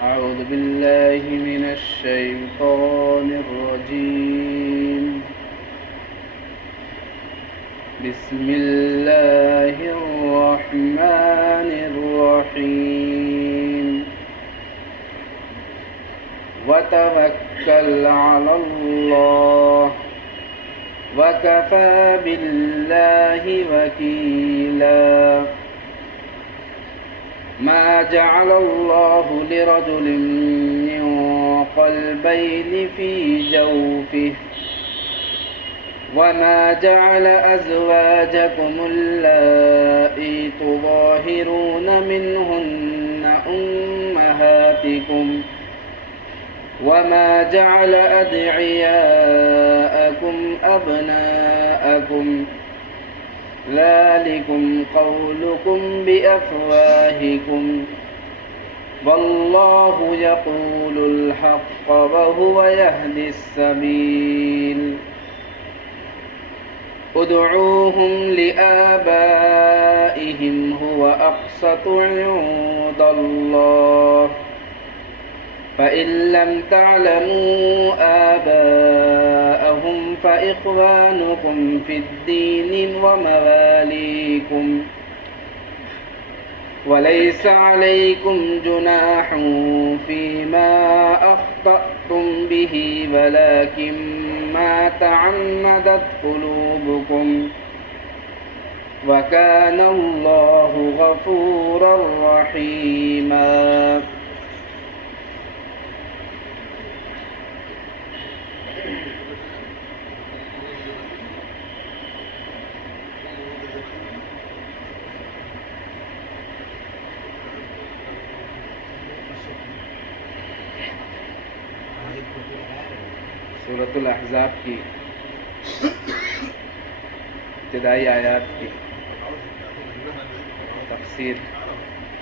أعوذ بالله من الشيطان الرجيم. بسم الله الرحمن الرحيم. وتوكل على الله وكفى بالله وكيلا. ما جعل الله لرجل من قلبين في جوفه وما جعل أزواجكم اللائي تظاهرون منهن أمهاتكم وما جعل أدعياءكم أبناءكم ذلكم قولكم بأفواهكم والله يقول الحق وهو يهدي السبيل. ادعوهم لآبائهم هو أقسط عند الله فإن لم تعلموا آباءهم فإخوانكم في الدين ومواليكم وليس عليكم جناح فيما أخطأتم به ولكن ما تعمدت قلوبكم وكان الله غفورا رحيما. سورۃ الاحزاب کی ابتدائی آیات کی تفسیر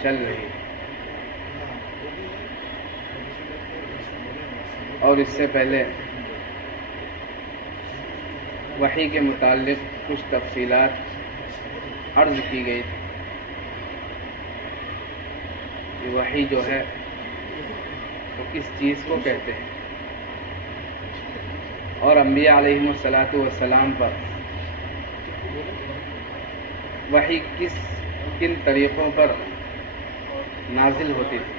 چل رہی ہے اور اس سے پہلے وحی کے متعلق کچھ تفصیلات عرض کی گئی تھی کہ وحی جو ہے وہ کس چیز کو کہتے ہیں اور انبیاء علیہم الصلاۃ والسلام پر وحی کن طریقوں پر نازل ہوتی تھی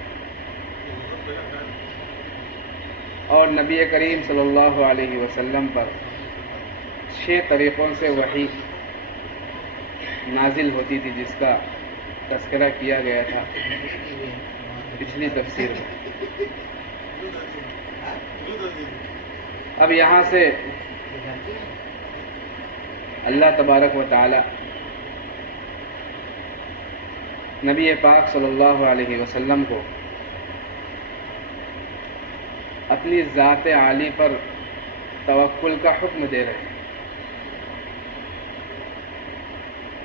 اور نبی کریم صلی اللہ علیہ وسلم پر 6 طریقوں سے وحی نازل ہوتی تھی جس کا تذکرہ کیا گیا تھا پچھلی تفسیر میں. اب یہاں سے اللہ تبارک و تعالی نبی پاک صلی اللہ علیہ وسلم کو اپنی ذات عالی پر توکل کا حکم دے رہے ہیں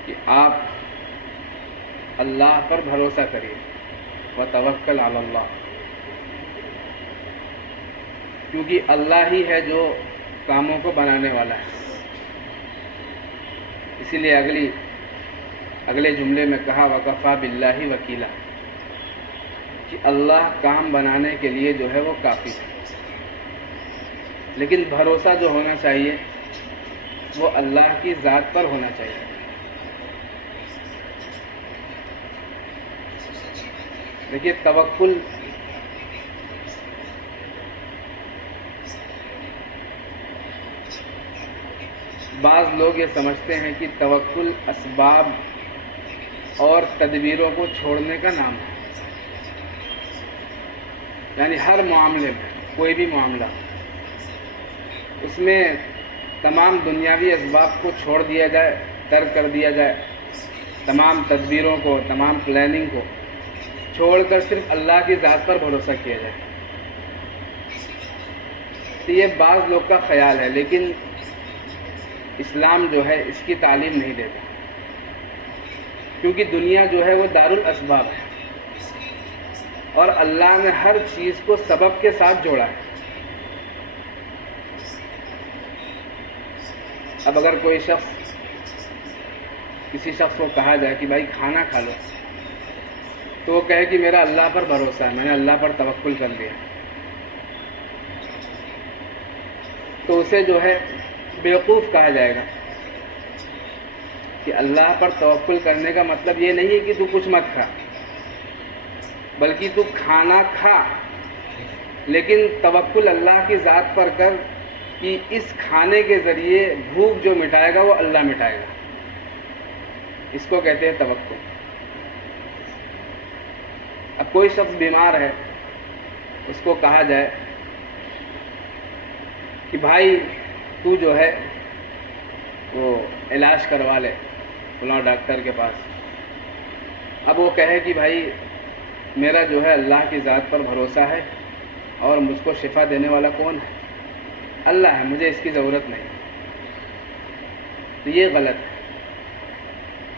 کہ آپ اللہ پر بھروسہ کریے وتوکل علی اللہ، کیونکہ اللہ ہی ہے جو کاموں کو بنانے والا ہے. اسی لیے اگلے جملے میں کہا وکفا باللہ وکیلا، کہ اللہ کام بنانے کے لیے جو ہے وہ کافی ہے. لیکن بھروسہ جو ہونا چاہیے وہ اللہ کی ذات پر ہونا چاہیے. دیکھیے توکل بعض لوگ یہ سمجھتے ہیں کہ توکل اسباب اور تدبیروں کو چھوڑنے کا نام ہے. یعنی ہر معاملے میں کوئی بھی معاملہ اس میں تمام دنیاوی اسباب کو چھوڑ دیا جائے، ترک کر دیا جائے، تمام تدبیروں کو، تمام پلاننگ کو چھوڑ کر صرف اللہ کی ذات پر بھروسہ کیا جائے. تو یہ بعض لوگ کا خیال ہے، لیکن اسلام جو ہے اس کی تعلیم نہیں دیتا، کیونکہ دنیا جو ہے وہ دار الاسباب ہے اور اللہ نے ہر چیز کو سبب کے ساتھ جوڑا ہے. اب اگر کوئی شخص کسی شخص کو کہا جائے کہ بھائی کھانا کھا لو، تو وہ کہے کہ میرا اللہ پر بھروسہ ہے، میں نے اللہ پر توکل کر لیا، تو اسے جو ہے بیوقوف کہا جائے گا کہ اللہ پر توکل کرنے کا مطلب یہ نہیں ہے کہ تو کچھ مت کھا، بلکہ تو کھانا کھا، لیکن توکل اللہ کی ذات پر کر کہ اس کھانے کے ذریعے بھوک جو مٹائے گا وہ اللہ مٹائے گا. اس کو کہتے ہیں توکل. اب کوئی شخص بیمار ہے، اس کو کہا جائے کہ بھائی تو جو ہے وہ علاج کروا لے فلاں ڈاکٹر کے پاس. اب وہ کہے کہ بھائی میرا جو ہے اللہ کی ذات پر بھروسہ ہے اور مجھ کو شفا دینے والا کون ہے؟ اللہ ہے، مجھے اس کی ضرورت نہیں. تو یہ غلط ہے،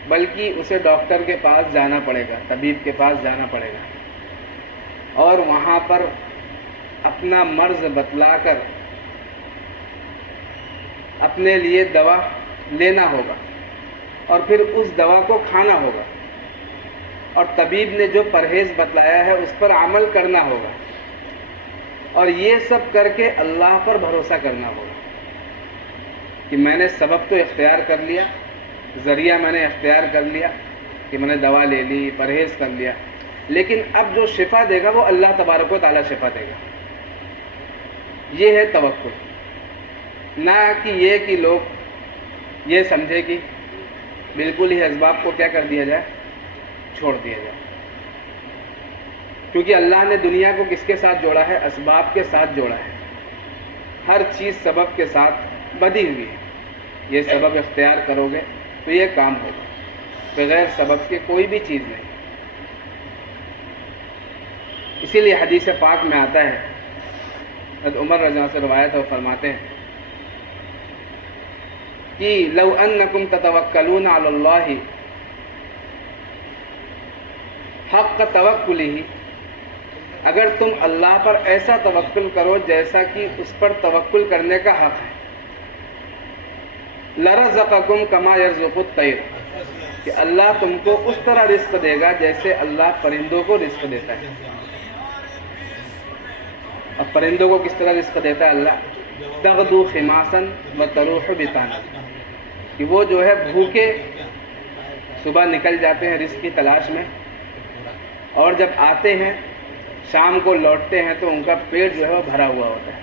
بلکہ اسے ڈاکٹر کے پاس جانا پڑے گا، طبیب کے پاس جانا پڑے گا، اور وہاں پر اپنا مرض بتلا کر اپنے لیے دوا لینا ہوگا اور پھر اس دوا کو کھانا ہوگا، اور طبیب نے جو پرہیز بتلایا ہے اس پر عمل کرنا ہوگا، اور یہ سب کر کے اللہ پر بھروسہ کرنا ہوگا کہ میں نے سبب تو اختیار کر لیا، ذریعہ میں نے اختیار کر لیا کہ میں نے دوا لے لی، پرہیز کر لیا، لیکن اب جو شفا دے گا وہ اللہ تبارک و تعالیٰ شفا دے گا. یہ ہے توکل. نہ کہ یہ کہ لوگ یہ سمجھے کہ بالکل ہی اسباب کو کیا کر دیا جائے، چھوڑ دیا جائے. کیونکہ اللہ نے دنیا کو کس کے ساتھ جوڑا ہے؟ اسباب کے ساتھ جوڑا ہے. ہر چیز سبب کے ساتھ بدی ہوئی ہے. یہ سبب اختیار کرو گے تو یہ کام ہوگا، بغیر سبب کے کوئی بھی چیز نہیں. اسی لیے حدیث پاک میں آتا ہے، حضرت عمر رضی اللہ عنہ سے روایت ہے، وہ فرماتے ہیں کہ لو انکم تتوکلون علی اللہ حق توکلہ، اگر تم اللہ پر ایسا توکل کرو جیسا کہ اس پر توکل کرنے کا حق ہے، لرزقکم کما یرزق الطیر، کہ اللہ تم کو اس طرح رزق دے گا جیسے اللہ پرندوں کو رزق دیتا ہے. اور پرندوں کو کس طرح رزق دیتا ہے اللہ؟ تغدو خماسا وتروح بطانا، کہ وہ جو ہے بھوکے صبح نکل جاتے ہیں رزق کی تلاش میں، اور جب آتے ہیں شام کو لوٹتے ہیں تو ان کا پیٹ جو ہے وہ بھرا ہوا ہوتا ہے.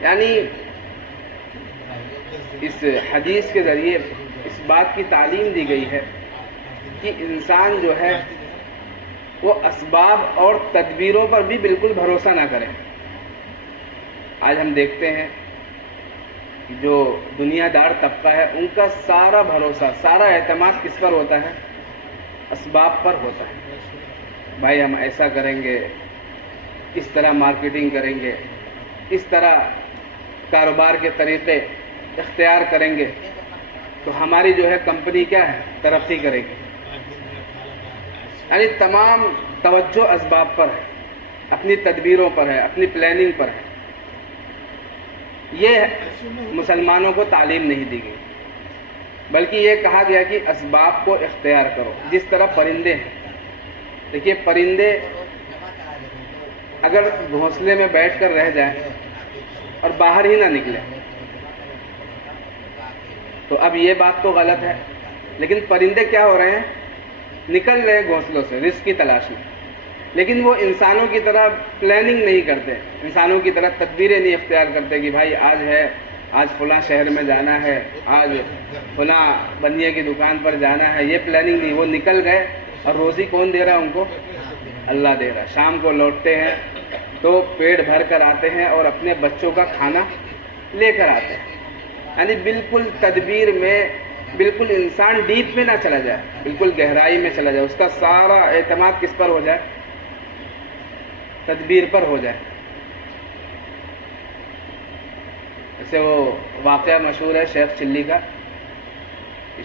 یعنی اس حدیث کے ذریعے اس بات کی تعلیم دی گئی ہے کہ انسان جو ہے وہ اسباب اور تدبیروں پر بھی بالکل بھروسہ نہ کرے. آج ہم دیکھتے ہیں جو دنیا دار طبقہ ہے ان کا سارا بھروسہ، سارا اعتماد کس پر ہوتا ہے؟ اسباب پر ہوتا ہے. بھائی ہم ایسا کریں گے، اس طرح مارکیٹنگ کریں گے، اس طرح کاروبار کے طریقے اختیار کریں گے تو ہماری جو ہے کمپنی کیا ہے، ترقی کرے گی. یعنی تمام توجہ اسباب پر ہے، اپنی تدبیروں پر ہے، اپنی پلاننگ پر ہے. یہ مسلمانوں کو تعلیم نہیں دی گئی، بلکہ یہ کہا گیا کہ اسباب کو اختیار کرو. جس طرح پرندے ہیں، دیکھیے پرندے اگر گھونسلے میں بیٹھ کر رہ جائیں اور باہر ہی نہ نکلے تو اب یہ بات تو غلط ہے، لیکن پرندے کیا ہو رہے ہیں؟ نکل رہے ہیں گھونسلوں سے رزق کی تلاش میں، لیکن وہ انسانوں کی طرح پلاننگ نہیں کرتے، انسانوں کی طرح تدبیریں نہیں اختیار کرتے کہ بھائی آج فلاں شہر میں جانا ہے، آج فلاں بنیے کی دکان پر جانا ہے. یہ پلاننگ نہیں. وہ نکل گئے اور روزی کون دے رہا ہے ان کو؟ اللہ دے رہا. شام کو لوٹتے ہیں تو پیٹ بھر کر آتے ہیں اور اپنے بچوں کا کھانا لے کر آتے ہیں. یعنی بالکل تدبیر میں، بالکل انسان ڈیپ میں نہ چلا جائے، بالکل گہرائی میں چلا جائے، اس کا سارا اعتماد کس پر ہو جائے؟ تدبیر پر ہو جائے. جیسے وہ واقعہ مشہور ہے شیخ چلی کا.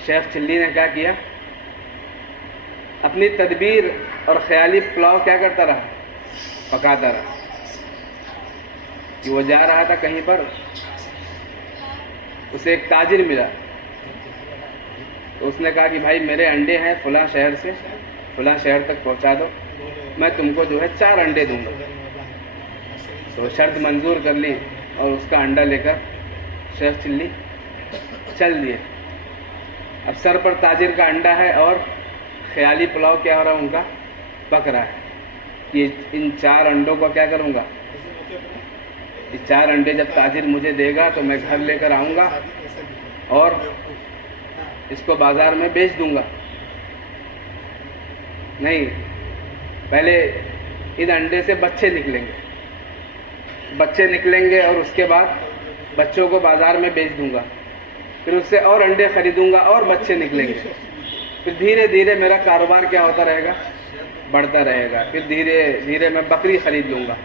شیخ چلی نے کیا کیا؟ اپنی تدبیر اور خیالی پلاؤ کیا کرتا رہا؟ پکاتا رہا. کہ وہ جا رہا تھا کہیں پر، اسے ایک تاجر ملا، تو اس نے کہا کہ بھائی میرے انڈے ہیں فلاں شہر سے فلاں شہر تک پہنچا دو، میں تم کو جو ہے 4 انڈے دوں گا۔ تو شرط منظور کر لی اور اس کا انڈا لے کر شیخ چلی چل دیے۔ اب سر پر تاجر کا انڈا ہے اور خیالی پلاؤ کیا ہو رہا ہے ان کا، پک رہا ہے کہ ان 4 انڈوں کو کیا کروں گا، یہ 4 انڈے جب تاجر مجھے دے گا تو میں گھر لے کر آؤں گا اور اس کو بازار میں بیچ دوں گا۔ نہیں، پہلے ان انڈے سے بچے نکلیں گے اور اس کے بعد بچوں کو بازار میں بیچ دوں گا، پھر اس سے اور انڈے خریدوں گا اور بچے نکلیں گے، پھر دھیرے دھیرے میرا کاروبار کیا ہوتا رہے گا، بڑھتا رہے گا۔ پھر دھیرے دھیرے میں بکری خرید لوں گا،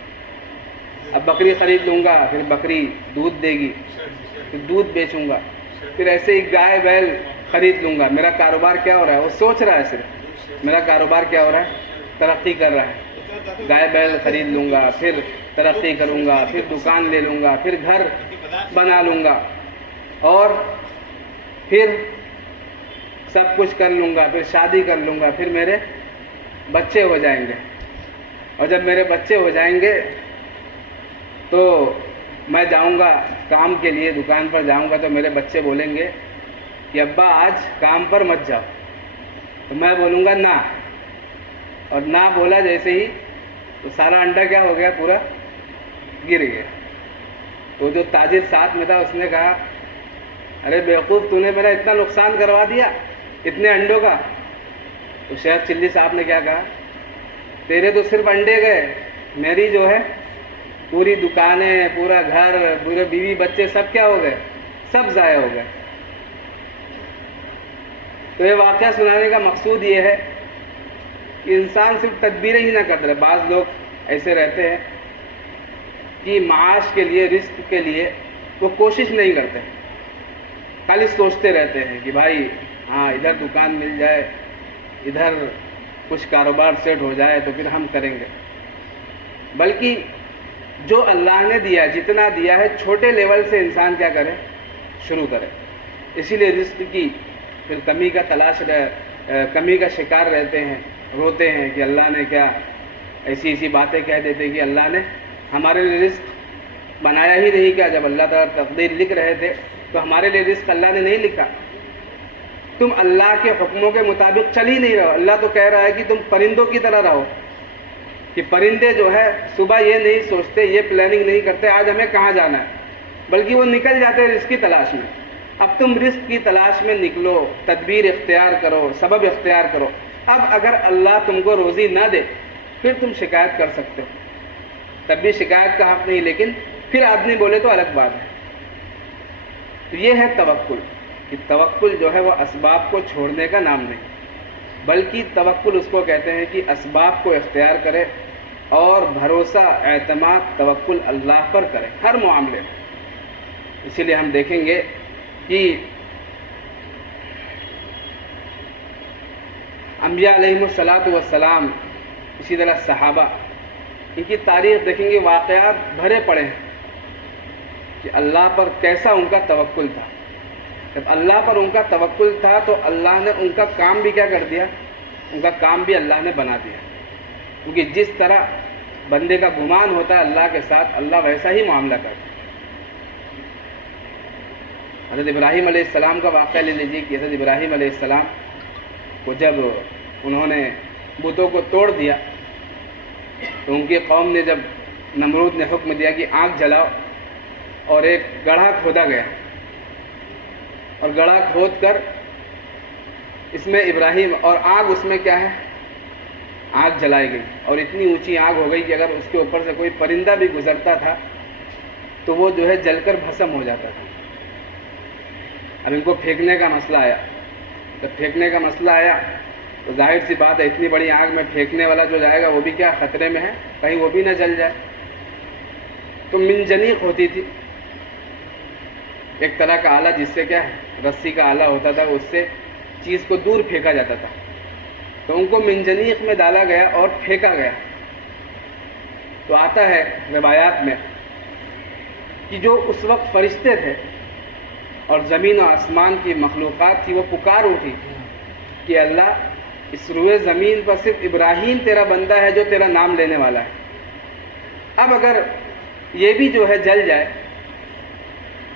اب بکری خرید لوں گا، پھر بکری دودھ دے گی، پھر دودھ بیچوں گا، پھر ایسے ہی گائے بیل خرید لوں گا۔ میرا کاروبار کیا ہو رہا ہے، وہ سوچ رہا ہے صرف میرا کاروبار کیا ہو رہا ہے، ترقی کر رہا ہے۔ گائے بیل خرید لوں گا، پھر ترقی کروں گا، پھر دکان لے لوں گا، پھر گھر بنا لوں گا اور پھر سب کچھ کر لوں گا، پھر شادی کر لوں گا، پھر میرے بچے ہو جائیں گے، اور جب میرے بچے ہو جائیں گے تو میں جاؤں گا کام کے لیے، دکان پر جاؤں گا تو میرے بچے بولیں گے کہ ابا آج کام پر مت جاؤ، تو میں بولوں گا نہ، اور نہ بولا جیسے ہی تو سارا انڈا کیا ہو گیا، پورا گر گیا۔ تو جو تاجر ساتھ میں تھا اس نے کہا ارے بیوقوف، تو نے میرا اتنا نقصان کروا دیا اتنے انڈوں کا۔ تو شیخ چلی صاحب نے کیا کہا، تیرے تو صرف انڈے گئے، میری جو ہے پوری دکانیں، پورا گھر، پورے بیوی بچے سب کیا ہو گئے، سب ضائع ہو گئے۔ تو یہ واقعہ سنانے کا مقصود یہ ہے کہ انسان صرف تدبیریں ہی نہ کرتا رہے۔ بعض لوگ ایسے رہتے ہیں کہ معاش کے لیے، رزق کے لیے وہ کوشش نہیں کرتے، خالی سوچتے رہتے ہیں کہ بھائی ہاں ادھر دکان مل جائے، ادھر کچھ کاروبار سیٹ ہو جائے تو پھر ہم کریں گے۔ بلکہ جو اللہ نے دیا، جتنا دیا ہے، چھوٹے لیول سے انسان کیا کرے، شروع کرے۔ اسی لیے رزق کی پھر کمی کا شکار رہتے ہیں، روتے ہیں کہ اللہ نے کیا، ایسی باتیں کہہ دیتے کہ اللہ نے ہمارے لیے رزق بنایا ہی نہیں کیا۔ جب اللہ تعالیٰ تقدیر لکھ رہے تھے تو ہمارے لیے رزق اللہ نے نہیں لکھا۔ تم اللہ کے حکموں کے مطابق چل ہی نہیں رہو۔ اللہ تو کہہ رہا ہے کہ تم پرندوں کی طرح رہو، کہ پرندے جو ہے صبح یہ نہیں سوچتے، یہ پلاننگ نہیں کرتے آج ہمیں کہاں جانا ہے، بلکہ وہ نکل جاتے ہیں رزق کی تلاش میں۔ اب تم رزق کی تلاش میں نکلو، تدبیر اختیار کرو، سبب اختیار کرو۔ اب اگر اللہ تم کو روزی نہ دے پھر تم شکایت کر سکتے ہو، تب بھی شکایت کا حق نہیں، لیکن پھر آدمی بولے تو الگ بات ہے۔ تو یہ ہے توکل، کہ توکل جو ہے وہ اسباب کو چھوڑنے کا نام نہیں، بلکہ توکل اس کو کہتے ہیں کہ اسباب کو اختیار کرے اور بھروسہ، اعتماد، توکل اللہ پر کرے ہر معاملے میں۔ اسی لیے ہم دیکھیں گے کہ انبیاء علیہم الصلاۃ والسلام، اسی طرح صحابہ، ان کی تاریخ دیکھیں گے، واقعات بھرے پڑے ہیں کہ اللہ پر کیسا ان کا توکل تھا۔ جب اللہ پر ان کا توکل تھا تو اللہ نے ان کا کام بھی کیا کر دیا، ان کا کام بھی اللہ نے بنا دیا، کیونکہ جس طرح بندے کا گمان ہوتا ہے اللہ کے ساتھ، اللہ ویسا ہی معاملہ کرتا ہے۔ حضرت ابراہیم علیہ السلام کا واقعہ لے لیجیے کہ حضرت ابراہیم علیہ السلام کو جب انہوں نے بتوں کو توڑ دیا تو ان کی قوم نے، جب نمرود نے حکم دیا کہ آگ جلاؤ، اور ایک گڑھا کھودا گیا، اور گڑھا کھود کر اس میں ابراہیم، اور آگ اس میں کیا ہے، آگ جلائی گئی، اور اتنی اونچی آگ ہو گئی کہ اگر اس کے اوپر سے کوئی پرندہ بھی گزرتا تھا تو وہ جو ہے جل کر بھسم ہو جاتا تھا۔ اب ان کو پھینکنے کا مسئلہ آیا، جب پھینکنے کا مسئلہ آیا تو ظاہر سی بات ہے اتنی بڑی آگ میں پھینکنے والا جو جائے گا وہ بھی کیا خطرے میں ہے، کہیں وہ بھی نہ جل جائے۔ تو منجنیق ہوتی تھی، ایک طرح کا آلہ جس سے کیا ہے، رسی کا آلہ ہوتا تھا، اس سے چیز کو دور پھینکا جاتا تھا، تو ان کو منجنیق میں ڈالا گیا اور پھینکا گیا۔ تو آتا ہے روایات میں کہ جو اس وقت فرشتے تھے اور زمین و آسمان کی مخلوقات تھی وہ پکار اٹھی کہ اللہ اس روئے زمین پر صرف ابراہیم تیرا بندہ ہے جو تیرا نام لینے والا ہے، اب اگر یہ بھی جو ہے جل جائے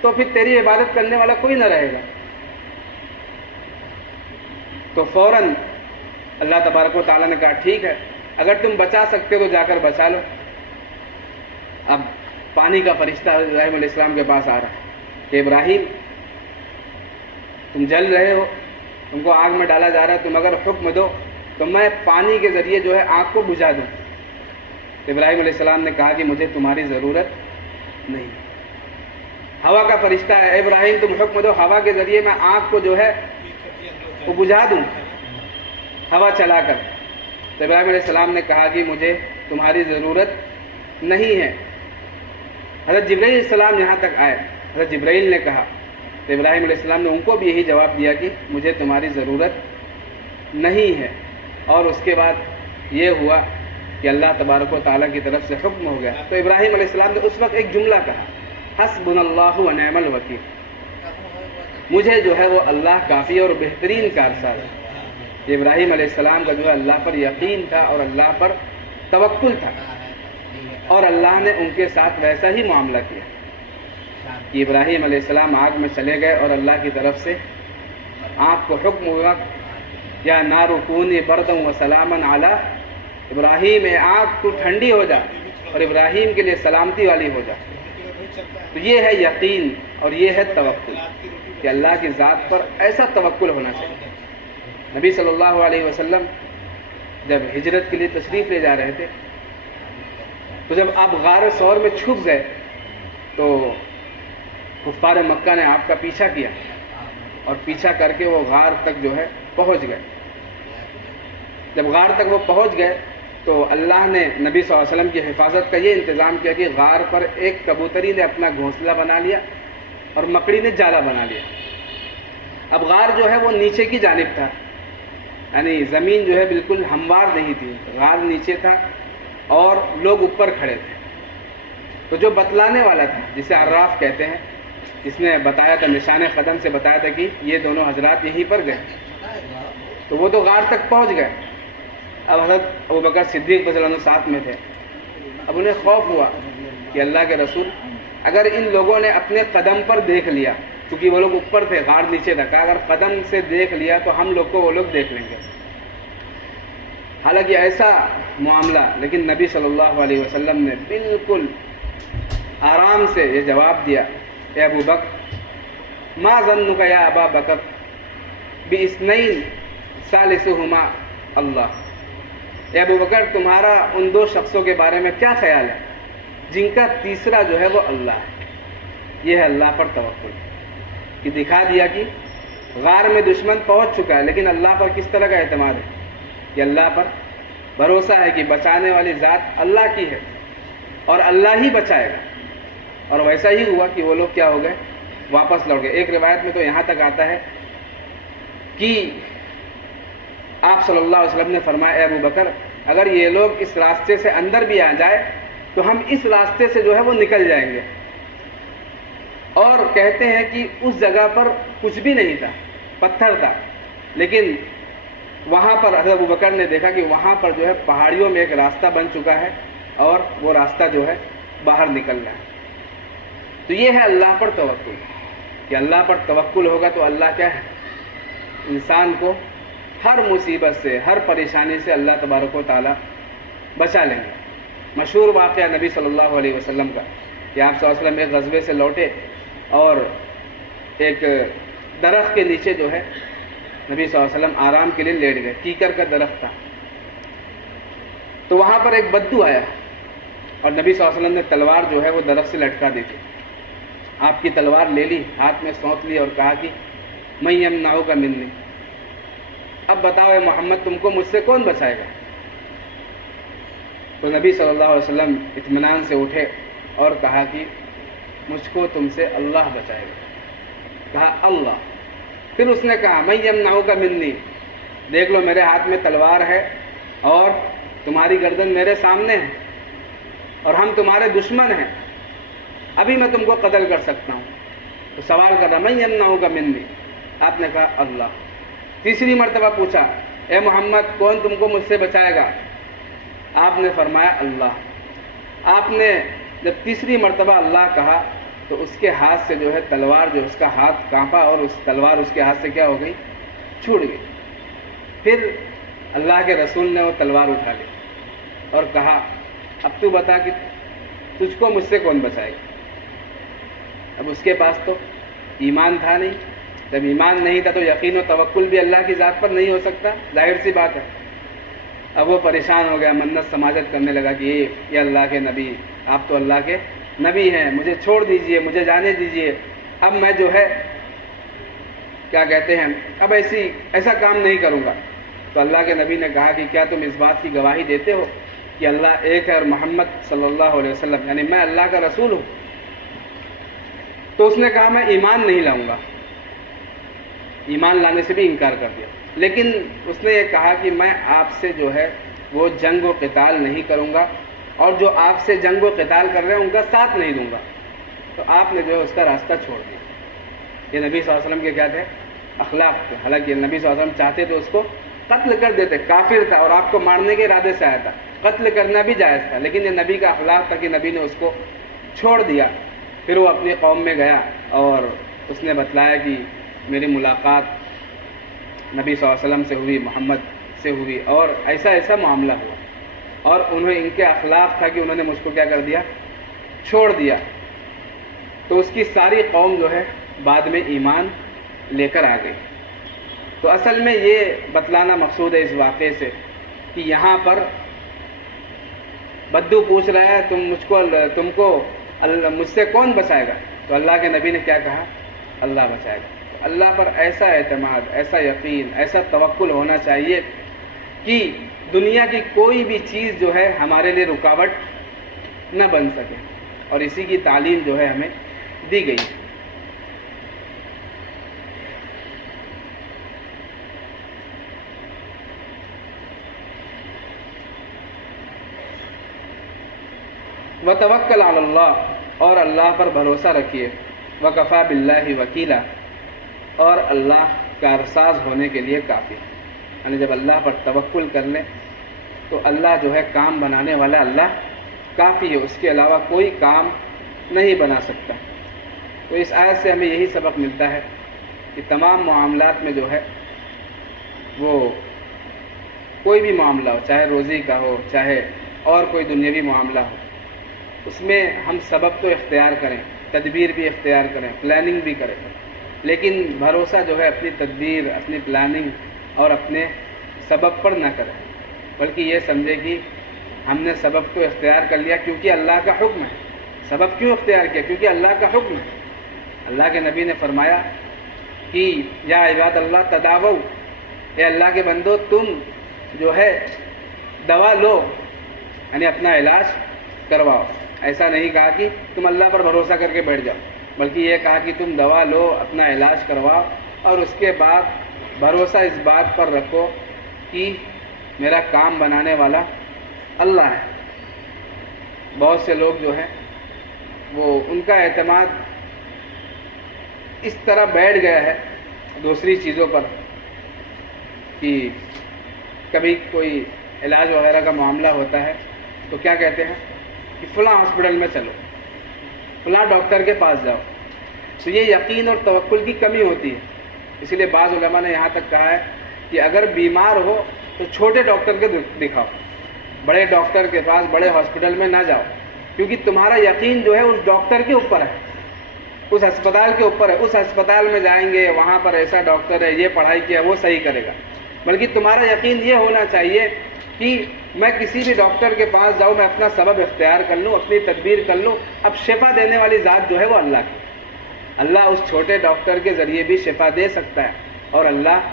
تو پھر تیری عبادت کرنے والا کوئی نہ رہے گا۔ تو فوراً اللہ تبارک و تعالیٰ نے کہا ٹھیک ہے، اگر تم بچا سکتے ہو تو جا کر بچا لو۔ اب پانی کا فرشتہ ابراہیم علیہ السلام کے پاس آ رہا ہے کہ ابراہیم تم جل رہے ہو، تم کو آگ میں ڈالا جا رہا ہے، تم اگر حکم دو تو میں پانی کے ذریعے جو ہے آگ کو بجھا دوں۔ تو ابراہیم علیہ السلام نے کہا کہ مجھے تمہاری ضرورت نہیں۔ ہوا کا فرشتہ ہے، اے ابراہیم تم حکم دو، ہوا کے ذریعے میں آگ کو جو ہے وہ بجھا دوں ہوا چلا کر۔ تو ابراہیم علیہ السلام نے کہا کہ مجھے تمہاری ضرورت نہیں ہے۔ حضرت جبرائیل علیہ السلام یہاں تک آئے، حضرت جبرائیل نے کہا تو ابراہیم علیہ السلام نے ان کو بھی یہی جواب دیا کہ مجھے تمہاری ضرورت نہیں ہے۔ اور اس کے بعد یہ ہوا کہ اللہ تبارک و تعالیٰ کی طرف سے حکم ہو گیا۔ تو ابراہیم علیہ السلام نے اس وقت ایک جملہ کہا، حسبنا اللہ و نعم الوکیل، مجھے جو ہے وہ اللہ کافی اور بہترین کارساز ہے۔ یہ ابراہیم علیہ السلام کا جو ہے اللہ پر یقین تھا اور اللہ پر توکل تھا، اور اللہ نے ان کے ساتھ ویسا ہی معاملہ کیا کہ ابراہیم علیہ السلام آگ میں چلے گئے اور اللہ کی طرف سے آگ کو حکم ہوا یا نار کونی بردا و سلاما علی ابراہیم، آگ تو ٹھنڈی ہو جا اور ابراہیم کے لیے سلامتی والی ہو جا۔ تو یہ ہے یقین اور یہ ہے توکل کہ اللہ کی ذات پر ایسا توکل ہونا چاہیے۔ نبی صلی اللہ علیہ وسلم جب ہجرت کے لیے تشریف لے جا رہے تھے تو جب آپ غار ثور میں چھپ گئے تو کفار مکہ نے آپ کا پیچھا کیا اور پیچھا کر کے وہ غار تک جو ہے پہنچ گئے۔ جب غار تک وہ پہنچ گئے تو اللہ نے نبی صلی اللہ علیہ وسلم کی حفاظت کا یہ انتظام کیا کہ غار پر ایک کبوتری نے اپنا گھونسلہ بنا لیا اور مکڑی نے جالا بنا لیا۔ اب غار جو ہے وہ نیچے کی جانب تھا، یعنی زمین جو ہے بالکل ہموار نہیں تھی، غار نیچے تھا اور لوگ اوپر کھڑے تھے۔ تو جو بتلانے والا تھا جسے عراف کہتے ہیں، اس نے بتایا تھا، نشان قدم سے بتایا تھا کہ یہ دونوں حضرات یہیں پر گئے، تو وہ تو غار تک پہنچ گئے۔ اب حضرت ابوبکر صدیق رضی اللہ عنہ ساتھ میں تھے۔ اب انہیں خوف ہوا کہ اللہ کے رسول اگر ان لوگوں نے اپنے قدم پر دیکھ لیا، کیونکہ وہ لوگ اوپر تھے غار نیچے تھا، کہا اگر قدم سے دیکھ لیا تو ہم لوگ کو وہ لوگ دیکھ لیں گے۔ حالانکہ ایسا معاملہ، لیکن نبی صلی اللہ علیہ وسلم نے بالکل آرام سے یہ جواب دیا، اے ابو بکر ما ظنک یا ابا بکر باثنین ثالثہما اللہ، اے ابو بکر تمہارا ان دو شخصوں کے بارے میں کیا خیال ہے جن کا تیسرا جو ہے وہ اللہ ہے۔ یہ ہے اللہ پر توکل کہ دکھا دیا کہ غار میں دشمن پہنچ چکا ہے لیکن اللہ پر کس طرح کا اعتماد ہے کہ اللہ پر بھروسہ ہے کہ بچانے والی ذات اللہ کی ہے اور اللہ ہی بچائے گا۔ اور ویسا ہی ہوا کہ وہ لوگ کیا ہو گئے، واپس لوٹ گئے۔ ایک روایت میں تو یہاں تک آتا ہے کہ آپ صلی اللہ علیہ وسلم نے فرمایا، اے ابو بکر اگر یہ لوگ اس راستے سے اندر بھی آ جائے تو ہم اس راستے سے جو ہے وہ نکل جائیں گے۔ اور کہتے ہیں کہ اس جگہ پر کچھ بھی نہیں تھا، پتھر تھا، لیکن وہاں پر حضرت ابوبکر نے دیکھا کہ وہاں پر جو ہے پہاڑیوں میں ایک راستہ بن چکا ہے اور وہ راستہ جو ہے باہر نکل رہا ہے۔ تو یہ ہے اللہ پر توکل کہ اللہ پر توکل ہوگا تو اللہ کیا ہے، انسان کو ہر مصیبت سے، ہر پریشانی سے اللہ تبارک و تعالی بچا لیں گے۔ مشہور واقعہ نبی صلی اللہ علیہ وسلم کا کہ آپ صلی اللہ علیہ وسلم ایک غزوے سے لوٹے اور ایک درخت کے نیچے جو ہے نبی صلی اللہ علیہ وسلم آرام کے لیے لیٹ گئے، کیکر کا درخت تھا۔ تو وہاں پر ایک بدبو آیا اور نبی صلی اللہ علیہ وسلم نے تلوار جو ہے وہ درخت سے لٹکا دی تھی۔ آپ کی تلوار لے لی، ہاتھ میں سونت لی اور کہا کہ میں یمنعک منی، اب بتاؤ اے محمد تم کو مجھ سے کون بچائے گا؟ تو نبی صلی اللہ علیہ وسلم اطمینان سے اٹھے اور کہا کہ مجھ کو تم سے اللہ بچائے گا۔ کہا اللہ۔ پھر اس نے کہا میں یمنعک منی، دیکھ لو میرے ہاتھ میں تلوار ہے اور تمہاری گردن میرے سامنے ہے اور ہم تمہارے دشمن ہیں، ابھی میں تم کو قتل کر سکتا ہوں۔ تو سوال کر رہا من یمنعک منی، آپ نے کہا اللہ۔ تیسری مرتبہ پوچھا اے محمد کون تم کو مجھ سے بچائے گا؟ آپ نے فرمایا اللہ۔ آپ نے جب تیسری مرتبہ اللہ کہا تو اس کے ہاتھ سے جو ہے تلوار، جو اس کا ہاتھ کانپا اور اس تلوار اس کے ہاتھ سے کیا ہو گئی؟ چھوٹ گئی۔ پھر اللہ کے رسول نے وہ تلوار اٹھا لی اور کہا اب تو بتا کہ تجھ کو مجھ سے کون بچائے گا؟ اب اس کے پاس تو ایمان تھا نہیں، جب ایمان نہیں تھا تو یقین و توکل بھی اللہ کی ذات پر نہیں ہو سکتا، ظاہر سی بات ہے۔ اب وہ پریشان ہو گیا، منت سماجت کرنے لگا کہ یہ اللہ کے نبی، آپ تو اللہ کے نبی ہیں، مجھے چھوڑ دیجئے، مجھے جانے دیجئے، اب میں جو ہے کیا کہتے ہیں اب ایسا کام نہیں کروں گا۔ تو اللہ کے نبی نے کہا کہ کیا تم اس بات کی گواہی دیتے ہو کہ اللہ ایک ہے اور محمد صلی اللہ علیہ وسلم یعنی میں اللہ کا رسول ہوں؟ تو اس نے کہا میں ایمان نہیں لاؤں گا، ایمان لانے سے بھی انکار کر دیا، لیکن اس نے یہ کہا کہ میں آپ سے جو ہے وہ جنگ و قتال نہیں کروں گا اور جو آپ سے جنگ و قتال کر رہے ہیں ان کا ساتھ نہیں دوں گا۔ تو آپ نے جو ہے اس کا راستہ چھوڑ دیا۔ یہ نبی صلی اللہ علیہ وسلم کے کیا تھے؟ اخلاق تھے۔ حالانکہ نبی صلی اللہ علیہ وسلم چاہتے تو اس کو قتل کر دیتے، کافر تھا اور آپ کو مارنے کے ارادے سے آیا تھا، قتل کرنا بھی جائز تھا، لیکن یہ نبی کا اخلاق تھا کہ نبی نے اس کو چھوڑ دیا۔ پھر وہ اپنی قوم میں گیا اور اس نے بتلایا کہ میری ملاقات نبی صلی اللہ علیہ وسلم سے ہوئی، محمد سے ہوئی اور ایسا معاملہ ہوا، اور انہیں ان کے اخلاق تھا کہ انہوں نے مجھ کو کیا کر دیا؟ چھوڑ دیا۔ تو اس کی ساری قوم جو ہے بعد میں ایمان لے کر آ گئی۔ تو اصل میں یہ بتلانا مقصود ہے اس واقعے سے کہ یہاں پر بدو پوچھ رہا ہے تم کو مجھ سے کون بچائے گا؟ تو اللہ کے نبی نے کیا کہا؟ اللہ بچائے گا۔ تو اللہ پر ایسا اعتماد، ایسا یقین، ایسا توکل ہونا چاہیے کہ دنیا کی کوئی بھی چیز جو ہے ہمارے لیے رکاوٹ نہ بن سکے، اور اسی کی تعلیم جو ہے ہمیں دی گئی۔ وَتَوَكَّلْ عَلَى اللَّهِ، اور اللہ پر بھروسہ رکھیے، وَكَفَى بِاللَّهِ وَكِيلًا، اور اللہ کارساز ہونے کے لیے کافی ہے۔ یعنی جب اللہ پر توکل کر لیں تو اللہ جو ہے کام بنانے والا اللہ کافی ہے، اس کے علاوہ کوئی کام نہیں بنا سکتا۔ تو اس آیت سے ہمیں یہی سبق ملتا ہے کہ تمام معاملات میں جو ہے وہ کوئی بھی معاملہ ہو، چاہے روزی کا ہو، چاہے اور کوئی دنیاوی معاملہ ہو، اس میں ہم سبب تو اختیار کریں، تدبیر بھی اختیار کریں، پلاننگ بھی کریں، لیکن بھروسہ جو ہے اپنی تدبیر، اپنی پلاننگ اور اپنے سبب پر نہ کریں، بلکہ یہ سمجھے کہ ہم نے سبب تو اختیار کر لیا کیونکہ اللہ کا حکم ہے۔ سبب کیوں اختیار کیا؟ کیونکہ اللہ کا حکم ہے۔ اللہ کے نبی نے فرمایا کہ یا عباد اللہ تداووا، اے اللہ کے بندو تم جو ہے دوا لو، یعنی اپنا علاج کرواؤ۔ ایسا نہیں کہا کہ تم اللہ پر بھروسہ کر کے بیٹھ جاؤ، بلکہ یہ کہا کہ تم دوا لو، اپنا علاج کرواؤ، اور اس کے بعد بھروسہ اس بات پر رکھو کہ میرا کام بنانے والا اللہ ہے۔ بہت سے لوگ جو ہیں وہ ان کا اعتماد اس طرح بیٹھ گیا ہے دوسری چیزوں پر کہ کبھی کوئی علاج وغیرہ کا معاملہ ہوتا ہے تو کیا کہتے ہیں کہ فلاں ہاسپٹل میں چلو، فلاں ڈاکٹر کے پاس جاؤ۔ تو یہ یقین اور توکل کی کمی ہوتی ہے۔ اسی لیے بعض علماء نے یہاں تک کہا ہے کہ اگر بیمار ہو تو چھوٹے ڈاکٹر کے دکھاؤ، بڑے ڈاکٹر کے پاس، بڑے ہاسپٹل میں نہ جاؤ، کیونکہ تمہارا یقین جو ہے اس ڈاکٹر کے اوپر ہے، اس ہسپتال کے اوپر ہے۔ اس ہسپتال میں جائیں گے، وہاں پر ایسا ڈاکٹر ہے، یہ پڑھائی کیا، وہ صحیح کرے گا، بلکہ تمہارا یقین یہ ہونا چاہیے کہ میں کسی بھی ڈاکٹر کے پاس جاؤں، میں اپنا سبب اختیار کر لوں، اپنی تدبیر کر لوں۔ اب شفا دینے والی ذات جو ہے وہ اللہ کی، اللہ اس چھوٹے ڈاکٹر کے ذریعے بھی شفا دے سکتا ہے، اور اللہ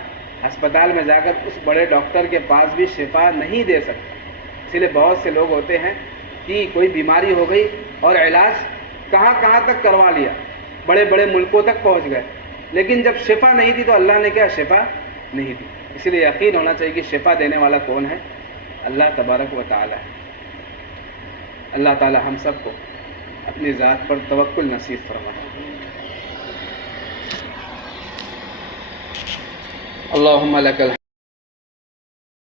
ہسپتال میں جا کر اس بڑے ڈاکٹر کے پاس بھی شفا نہیں دے سکتا۔ اسی لیے بہت سے لوگ ہوتے ہیں کہ کوئی بیماری ہو گئی اور علاج کہاں تک کروا لیا، بڑے بڑے ملکوں تک پہنچ گئے، لیکن جب شفا نہیں تھی تو اللہ نے کیا؟ شفا نہیں دی۔ اسی لیے یقین ہونا چاہیے کہ شفا دینے والا کون ہے؟ اللہ تبارک و تعالی ہے۔ اللہ تعالی ہم سب کو اپنی ذات پر توکل نصیب فرمائے۔ اللہم لک الحمد.